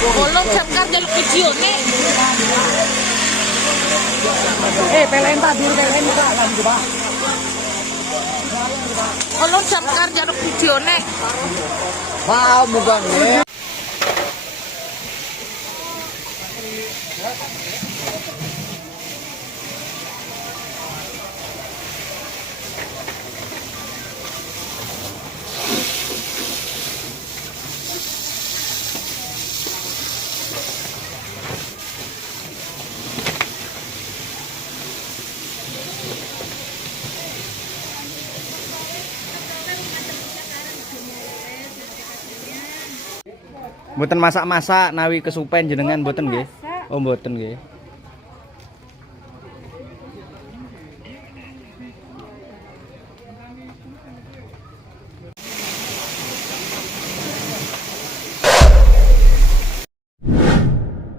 Kolong Sapkar jaluk video nih. PLN Pak, biru PLN Pak. Kolong Sapkar jaluk video nih. Wow, mugang nih. Mboten masak-masak nawi kesupen jenengan mboten nggih. Oh mboten nggih.